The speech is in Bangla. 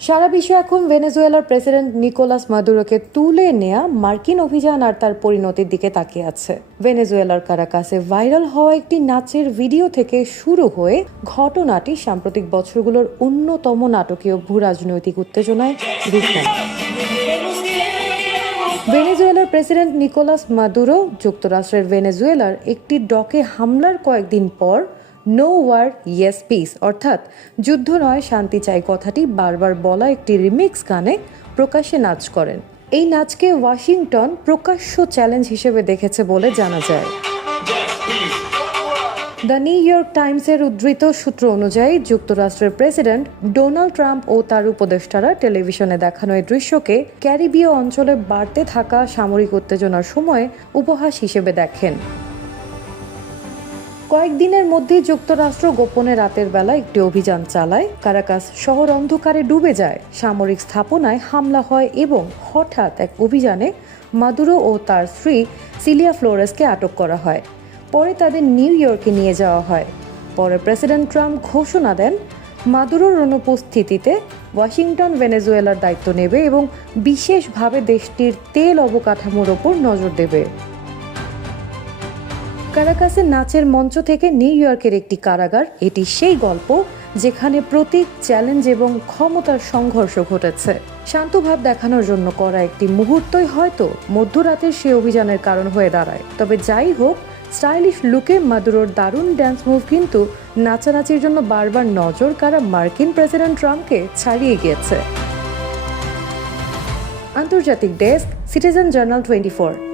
সারা বিশ্ব এখন ভেনেজুয়েলার প্রেসিডেন্ট নিকোলাস মাদুরোকে তুলে নেয়া মার্কিন অভিযান আর তার পরিণতির দিকে তাকিয়ে আছে। ভেনেজুয়েলার কারাকাসে ভাইরাল হওয়া একটি নাচের ভিডিও থেকে শুরু হয়ে ঘটনাটি সাম্প্রতিক বছরগুলোর অন্যতম নাটকীয় ভূ-রাজনৈতিক উত্তেজনায় রূপ নেয়। ভেনেজুয়েলার প্রেসিডেন্ট নিকোলাস মাদুরো যুক্তরাষ্ট্রের ভেনেজুয়েলার একটি ডকে হামলার কয়েকদিন পর নো ওয়ার ইয়েস পিস অর্থাৎ যুদ্ধ নয় শান্তি চাই কথাটি বারবার বলা একটি রিমিক্স গানে প্রকাশ্যে নাচ করেন। এই নাচকে ওয়াশিংটন প্রকাশ্য চ্যালেঞ্জ হিসেবে দেখেছে বলে জানা যায়। দ্য নিউ ইয়র্ক টাইমসের উদ্ধৃত সূত্র অনুযায়ী যুক্তরাষ্ট্রের প্রেসিডেন্ট ডোনাল্ড ট্রাম্প ও তার উপদেষ্টারা টেলিভিশনে দেখানো এই দৃশ্যকে ক্যারিবীয় অঞ্চলে বাড়তে থাকা সামরিক উত্তেজনার সময় উপহাস হিসেবে দেখেন। কয়েকদিনের মধ্যেই যুক্তরাষ্ট্র গোপনে রাতের বেলা একটি অভিযান চালায়। কারাকাস শহর অন্ধকারে ডুবে যায়, সামরিক স্থাপনায় হামলা হয় এবং হঠাৎ এক অভিযানে মাদুরো ও তার স্ত্রী সিলিয়া ফ্লোরেসকে আটক করা হয়। পরে তাদের নিউ ইয়র্কে নিয়ে যাওয়া হয়। পরে প্রেসিডেন্ট ট্রাম্প ঘোষণা দেন মাদুরোর অনুপস্থিতিতে ওয়াশিংটন ভেনেজুয়েলার দায়িত্ব নেবে এবং বিশেষভাবে দেশটির তেল অবকাঠামোর ওপর নজর দেবে। কারাকাসের নাচের মঞ্চ থেকে নিউ ইয়র্কের একটি কারাগার, এটি সেই গল্প যেখানে প্রতীক, চ্যালেঞ্জ এবং ক্ষমতার সংঘর্ষ ঘটেছে। শান্তভাব দেখানোর জন্য করা একটি মুহূর্তই হয়তো মধ্যরাতের সেই অভিযানের কারণ হয়ে দাঁড়ায়। তবে যাই হোক, স্টাইলিশ লুকে মাদুরোর দারুণ ড্যান্স মুভ কিন্তু নাচানাচির জন্য বারবার নজর কাড়া মার্কিন প্রেসিডেন্ট ট্রাম্পকে ছাড়িয়ে গিয়েছে। আন্তর্জাতিক ডেস্ক, সিটিজেন জার্নাল 24।